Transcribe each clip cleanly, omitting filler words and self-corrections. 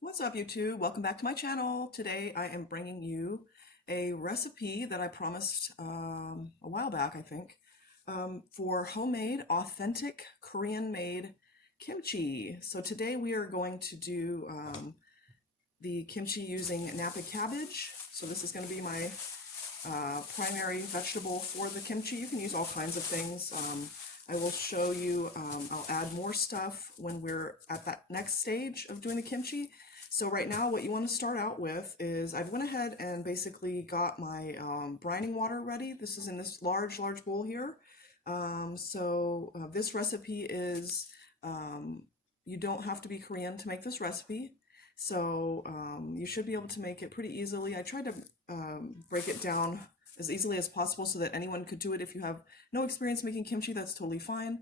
What's up, YouTube? Welcome back to my channel. Today I am bringing you a recipe that I promised a while back, I think, for homemade, authentic Korean-made kimchi. So today we are going to do the kimchi using Napa cabbage. So this is going to be my primary vegetable for the kimchi. You can use all kinds of things. I will show you, I'll add more stuff when we're at that next stage of doing the kimchi. So right now what you want to start out with is I've went ahead and basically got my brining water ready. This is in this large bowl here. This recipe is, you don't have to be Korean to make this recipe. So you should be able to make it pretty easily. I tried to break it down as easily as possible so that anyone could do it. If you have no experience making kimchi, that's totally fine.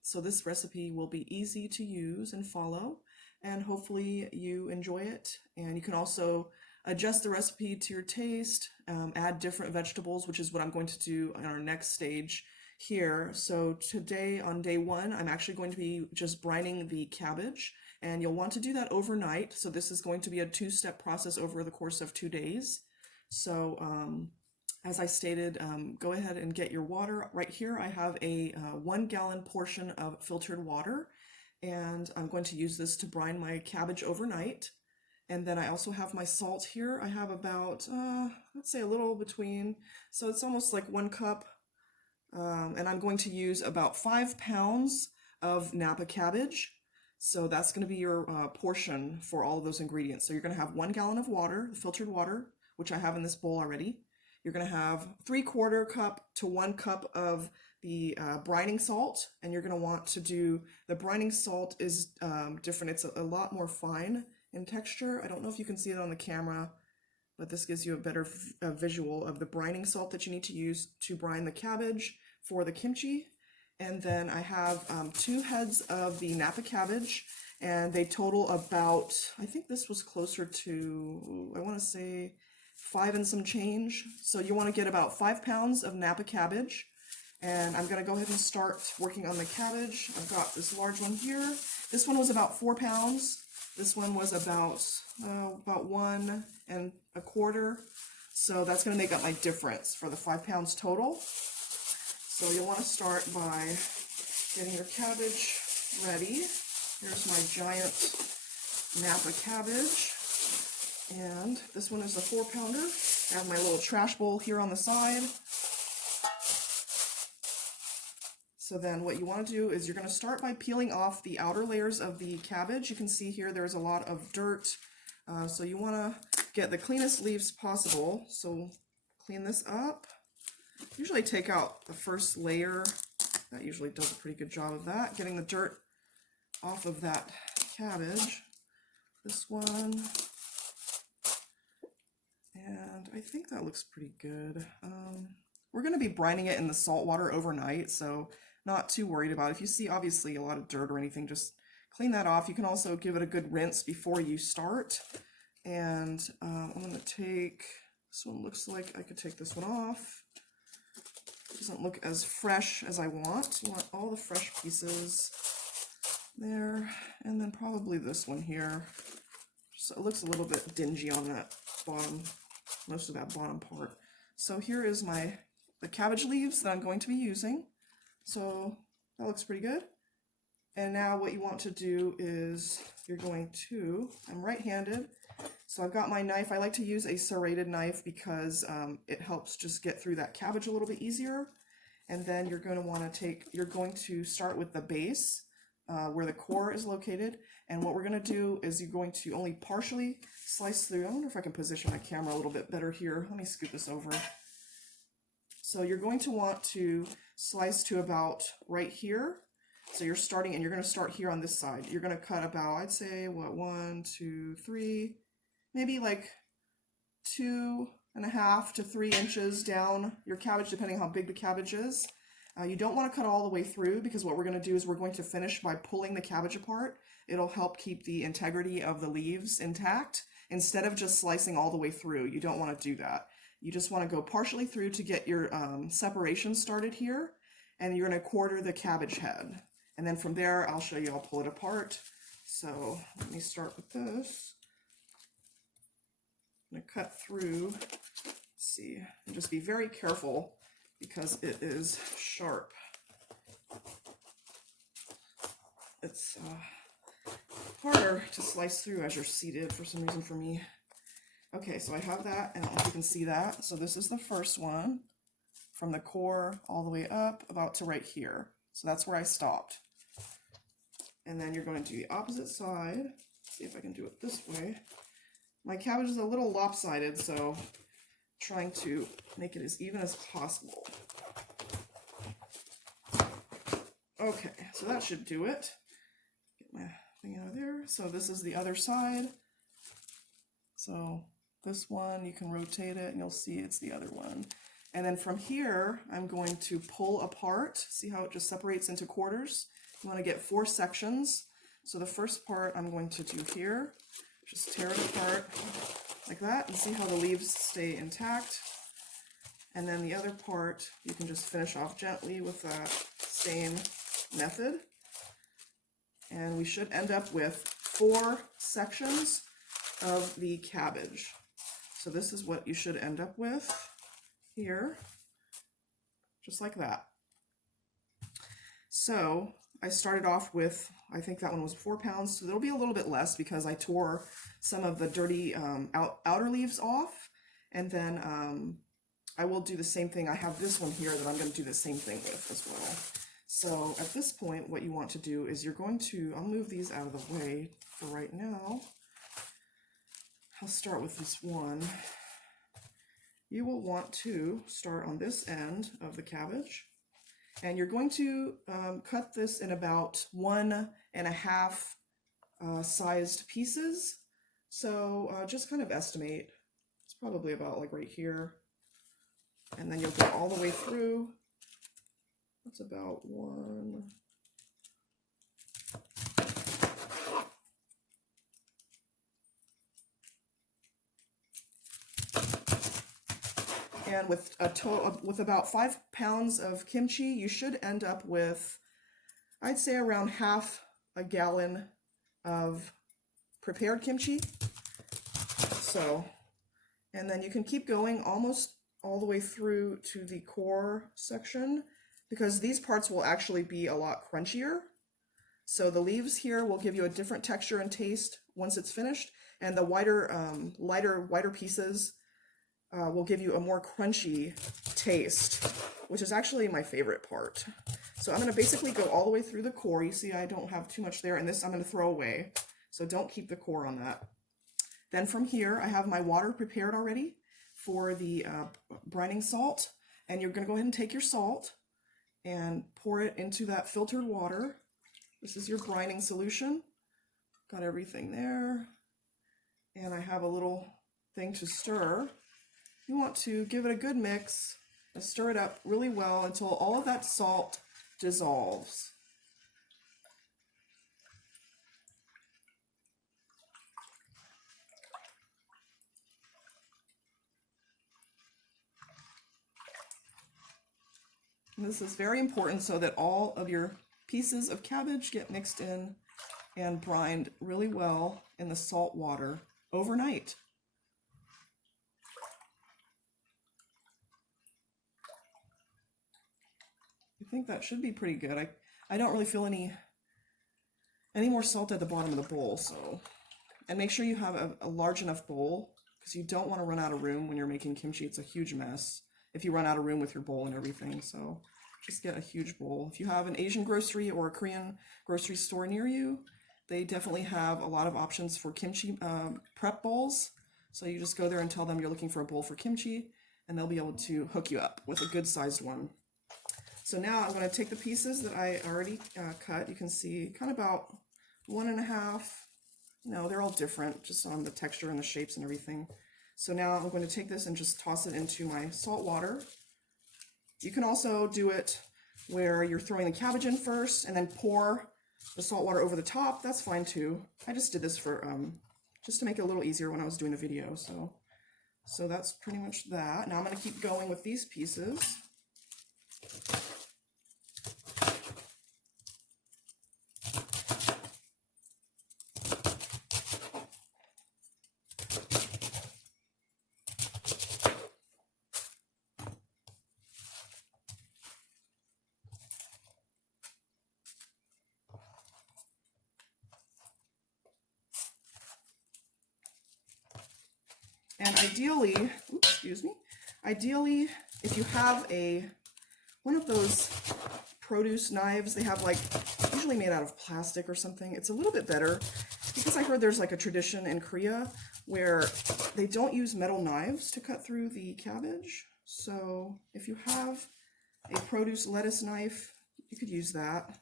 So this recipe will be easy to use and follow, and hopefully you enjoy it. And you can also adjust the recipe to your taste, add different vegetables, which is what I'm going to do on our next stage here. So today, on day one, I'm actually going to be just brining the cabbage, and you'll want to do that overnight. So this is going to be a two-step process over the course of 2 days. So as I stated, go ahead and get your water. Right here I have a 1 gallon portion of filtered water, and I'm going to use this to brine my cabbage overnight. And then I also have my salt here. I have about, let's say a little between, so it's almost like 1 cup. And I'm going to use about 5 pounds of Napa cabbage. So that's going to be your portion for all of those ingredients. So you're going to have 1 gallon of water, filtered water, which I have in this bowl already. You're going to have 3/4 cup to 1 cup of the brining salt, and you're going to want to do, the brining salt is different. It's a lot more fine in texture. I don't know if you can see it on the camera, but this gives you a better visual of the brining salt that you need to use to brine the cabbage for the kimchi. And then I have 2 heads of the Napa cabbage, and they total about, I think this was closer to, I want to say 5 and some change. So you want to get about 5 pounds of Napa cabbage. And I'm going to go ahead and start working on the cabbage. I've got this large one here. This one was about 4 pounds. This one was about 1 1/4. So that's going to make up my difference for the 5 pounds total. So you'll want to start by getting your cabbage ready. Here's my giant Napa cabbage. And this one is a 4-pounder. I have my little trash bowl here on the side. So then what you want to do is you're going to start by peeling off the outer layers of the cabbage. You can see here there's a lot of dirt. So you want to get the cleanest leaves possible. So clean this up. Usually take out the first layer. That usually does a pretty good job of that. Getting the dirt off of that cabbage. This one. And I think that looks pretty good. We're going to be brining it in the salt water overnight, so not too worried about it. If you see obviously a lot of dirt or anything, just clean that off. You can also give it a good rinse before you start. And I'm going to take, this one looks like I could take this one off. It doesn't look as fresh as I want. You want all the fresh pieces there. And then probably this one here. So it looks a little bit dingy on that bottom, most of that bottom part. So here is the cabbage leaves that I'm going to be using. So that looks pretty good. And now what you want to do is you're going to, I'm right-handed, so I've got my knife. I like to use a serrated knife because it helps just get through that cabbage a little bit easier. And then you're going to want to take, you're going to start with the base where the core is located. And what we're going to do is you're going to only partially slice through. I wonder if I can position my camera a little bit better here. Let me scoot this over. So you're going to want to slice to about right here. So you're starting, and you're going to start here on this side. You're going to cut about, I'd say, what, 1, 2, 3, maybe like 2.5 to 3 inches down your cabbage, depending how big the cabbage is. You don't want to cut all the way through, because what we're going to do is we're going to finish by pulling the cabbage apart. It'll help keep the integrity of the leaves intact instead of just slicing all the way through. You don't want to do that. You just want to go partially through to get your separation started here, and you're going to quarter the cabbage head. And then from there, I'll show you, I'll pull it apart. So let me start with this. I'm going to cut through, let's see, and just be very careful because it is sharp. It's harder to slice through as you're seated for some reason for me. Okay, so I have that, and I don't know if you can see that. So this is the first one, from the core all the way up about to right here. So that's where I stopped. And then you're going to the opposite side. See if I can do it this way. My cabbage is a little lopsided, so I'm trying to make it as even as possible. Okay, so that should do it. Get my thing out of there. So this is the other side. So this one, you can rotate it and you'll see it's the other one. And then from here, I'm going to pull apart. See how it just separates into quarters? You want to get 4 sections. So the first part I'm going to do here, just tear it apart like that and see how the leaves stay intact. And then the other part, you can just finish off gently with that same method. And we should end up with 4 sections of the cabbage. So this is what you should end up with here, just like that. So I started off with, I think that one was 4 pounds, so there'll be a little bit less because I tore some of the dirty outer leaves off, and then I will do the same thing. I have this one here that I'm going to do the same thing with as well. So at this point, what you want to do is you're going to, I'll move these out of the way for right now. I'll start with this one. You will want to start on this end of the cabbage, and you're going to cut this in about 1.5 sized pieces. So just kind of estimate. It's probably about like right here, and then you'll go all the way through. That's about 1. And with a total with about 5 pounds of kimchi, you should end up with, I'd say, around half a gallon of prepared kimchi. So, and then you can keep going almost all the way through to the core section, because these parts will actually be a lot crunchier. So the leaves here will give you a different texture and taste once it's finished, and the wider pieces will give you a more crunchy taste, which is actually my favorite part. So I'm going to basically go all the way through the core. You see I don't have too much there, and this I'm going to throw away, so don't keep the core on that. Then from here, I have my water prepared already for the brining salt, and you're going to go ahead and take your salt and pour it into that filtered water. This is your brining solution. Got everything there, and I have a little thing to stir. You want to give it a good mix and stir it up really well until all of that salt dissolves. And this is very important so that all of your pieces of cabbage get mixed in and brined really well in the salt water overnight. I think that should be pretty good. I don't really feel any more salt at the bottom of the bowl, so. And make sure you have a large enough bowl, because you don't want to run out of room when you're making kimchi. It's a huge mess if you run out of room with your bowl and everything, so just get a huge bowl. If you have an Asian grocery or a Korean grocery store near you, they definitely have a lot of options for kimchi prep bowls. So you just go there and tell them you're looking for a bowl for kimchi, and they'll be able to hook you up with a good sized one. So now I'm going to take the pieces that I already cut. You can see kind of about 1.5. No, they're all different, just on the texture and the shapes and everything. So now I'm going to take this and just toss it into my salt water. You can also do it where you're throwing the cabbage in first and then pour the salt water over the top. That's fine too. I just did this for just to make it a little easier when I was doing the video. So that's pretty much that. Now I'm going to keep going with these pieces. And ideally, oops, excuse me, ideally, if you have one of those produce knives, they have like, usually made out of plastic or something, it's a little bit better because I heard there's like a tradition in Korea where they don't use metal knives to cut through the cabbage. So if you have a produce lettuce knife, you could use that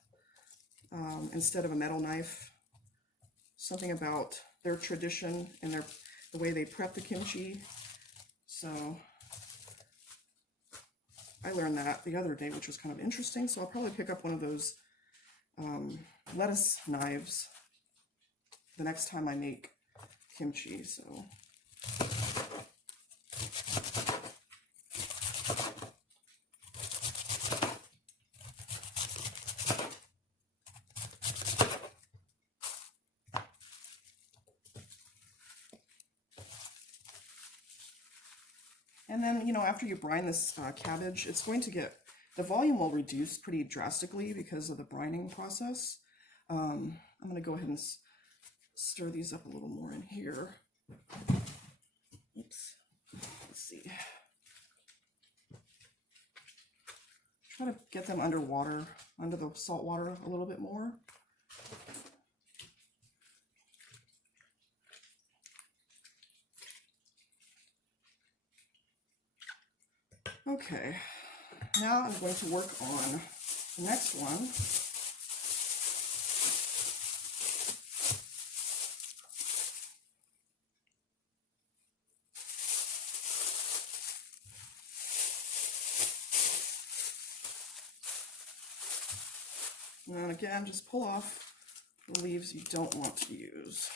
instead of a metal knife. Something about their tradition and the way they prep the kimchi. So I learned that the other day, which was kind of interesting. So I'll probably pick up one of those lettuce knives the next time I make kimchi. So and then, you know, after you brine this cabbage, it's going to get, the volume will reduce pretty drastically because of the brining process. I'm going to go ahead and stir these up a little more in here. Oops. Let's see. Try to get them under the salt water a little bit more. Okay, now I'm going to work on the next one. And then again, just pull off the leaves you don't want to use.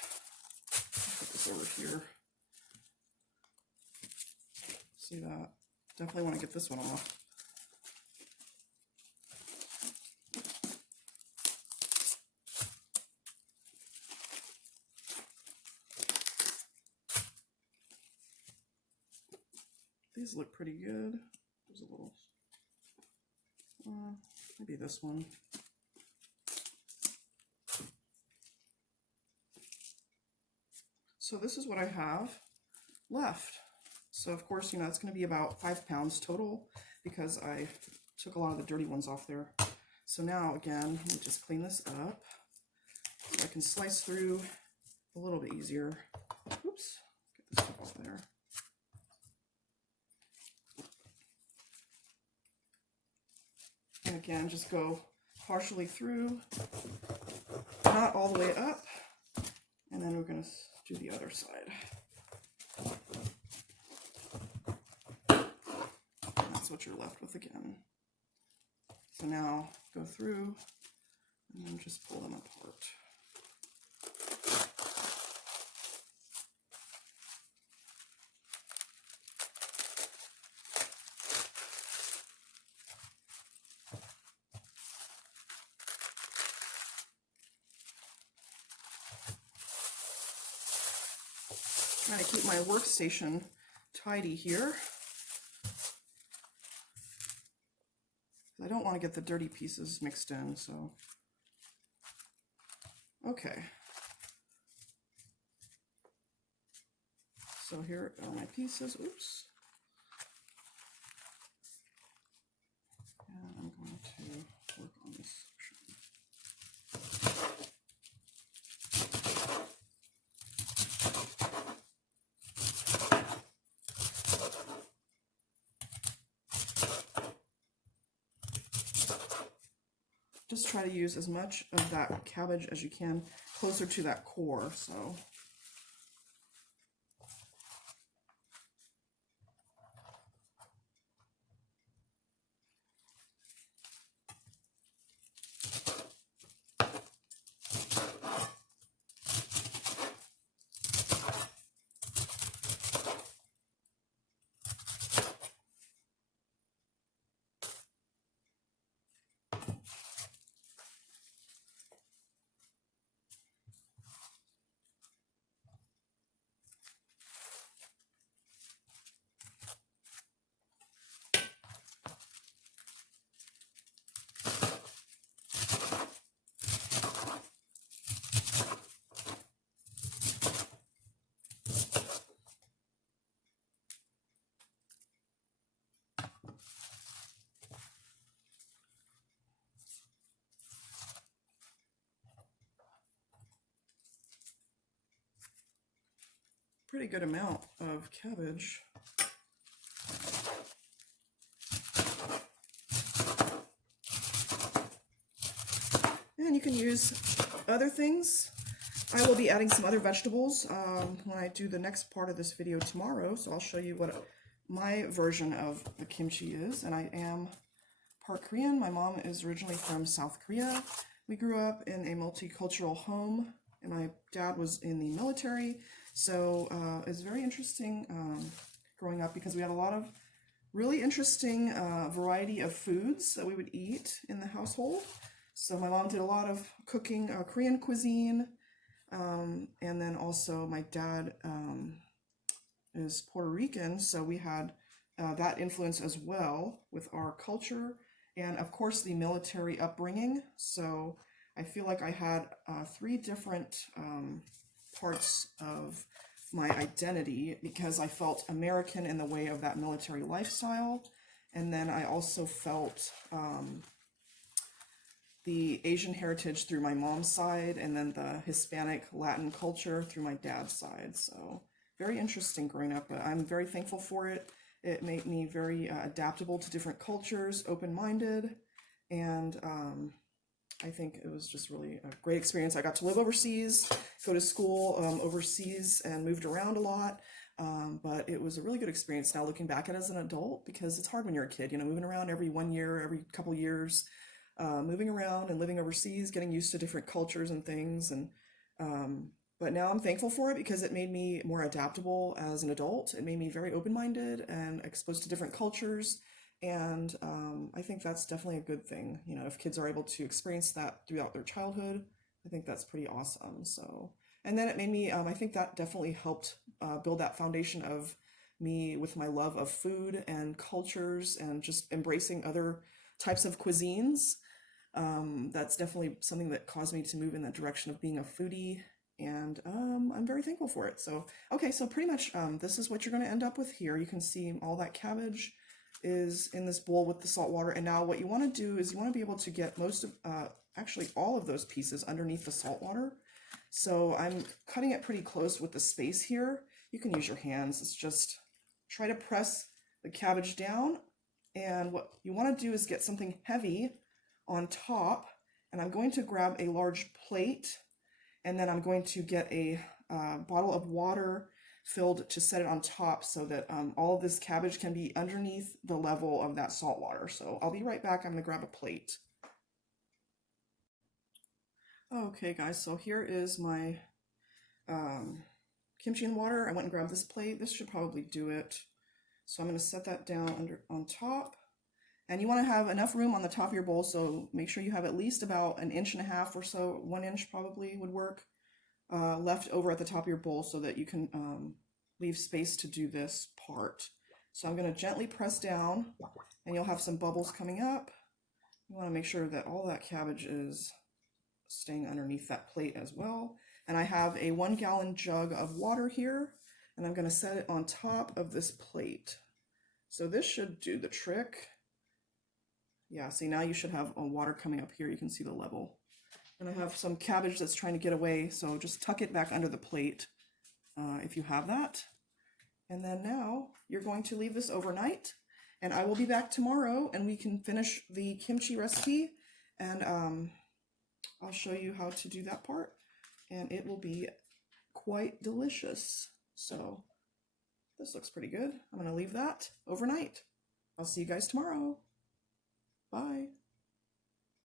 Put this over here. See that? Definitely want to get this one off. These look pretty good. There's a little, maybe this one. So this is what I have left. So of course, you know, it's going to be about 5 pounds total because I took a lot of the dirty ones off there. So now again, let me just clean this up so I can slice through a little bit easier. Oops, get this stuff off there. And again, just go partially through, not all the way up, and then we're going to do the other side. That's what you're left with again. So now go through and then just pull them apart. Trying to keep my workstation tidy here. I don't want to get the dirty pieces mixed in, so. Okay. So here are my pieces. Oops. And I'm going to work on this section. Just try to use as much of that cabbage as you can closer to that core. So pretty good amount of cabbage. And you can use other things. I will be adding some other vegetables when I do the next part of this video tomorrow. So I'll show you what my version of the kimchi is. And I am part Korean. My mom is originally from South Korea. We grew up in a multicultural home, and my dad was in the military. So it's very interesting growing up because we had a lot of really interesting variety of foods that we would eat in the household. So my mom did a lot of cooking Korean cuisine, and then also my dad is Puerto Rican, so we had that influence as well with our culture, and of course the military upbringing. So I feel like I had three different parts of my identity because I felt American in the way of that military lifestyle, and then I also felt the Asian heritage through my mom's side, and then the Hispanic Latin culture through my dad's side. So very interesting growing up, but I'm very thankful for it. It made me very adaptable to different cultures, open-minded, and I think it was just really a great experience. I got to live overseas, go to school overseas, and moved around a lot, but it was a really good experience now looking back at it as an adult, because it's hard when you're a kid, you know, moving around every 1 year, every couple years, moving around and living overseas, getting used to different cultures and things. And but now I'm thankful for it because it made me more adaptable as an adult. It made me very open-minded and exposed to different cultures. And I think that's definitely a good thing. You know, if kids are able to experience that throughout their childhood, I think that's pretty awesome. So, and then it made me, I think that definitely helped build that foundation of me with my love of food and cultures and just embracing other types of cuisines. That's definitely something that caused me to move in that direction of being a foodie, and I'm very thankful for it. So, okay, so pretty much this is what you're going to end up with here. You can see all that cabbage is in this bowl with the salt water, and now what you want to do is you want to be able to get most of, actually all of those pieces underneath the salt water. So I'm cutting it pretty close with the space here. You can use your hands. It's just try to press the cabbage down, and what you want to do is get something heavy on top, and I'm going to grab a large plate, and then I'm going to get a bottle of water filled to set it on top so that all of this cabbage can be underneath the level of that salt water. So I'll be right back. I'm going to grab a plate. Okay guys, so here is my kimchi and water. I went and grabbed this plate. This should probably do it. So I'm going to set that down on top. And you want to have enough room on the top of your bowl, so make sure you have at least about 1.5 inches or so, 1 inch probably would work, left over at the top of your bowl so that you can leave space to do this part. So I'm going to gently press down, and you'll have some bubbles coming up. You want to make sure that all that cabbage is staying underneath that plate as well. And I have a 1 gallon jug of water here, and I'm going to set it on top of this plate. So this should do the trick. Yeah, see, now you should have water coming up here. You can see the level. And I have some cabbage that's trying to get away, so just tuck it back under the plate if you have that. And then now you're going to leave this overnight, and I will be back tomorrow and we can finish the kimchi recipe, and I'll show you how to do that part, and it will be quite delicious. So this looks pretty good. I'm going to leave that overnight. I'll see you guys tomorrow. Bye.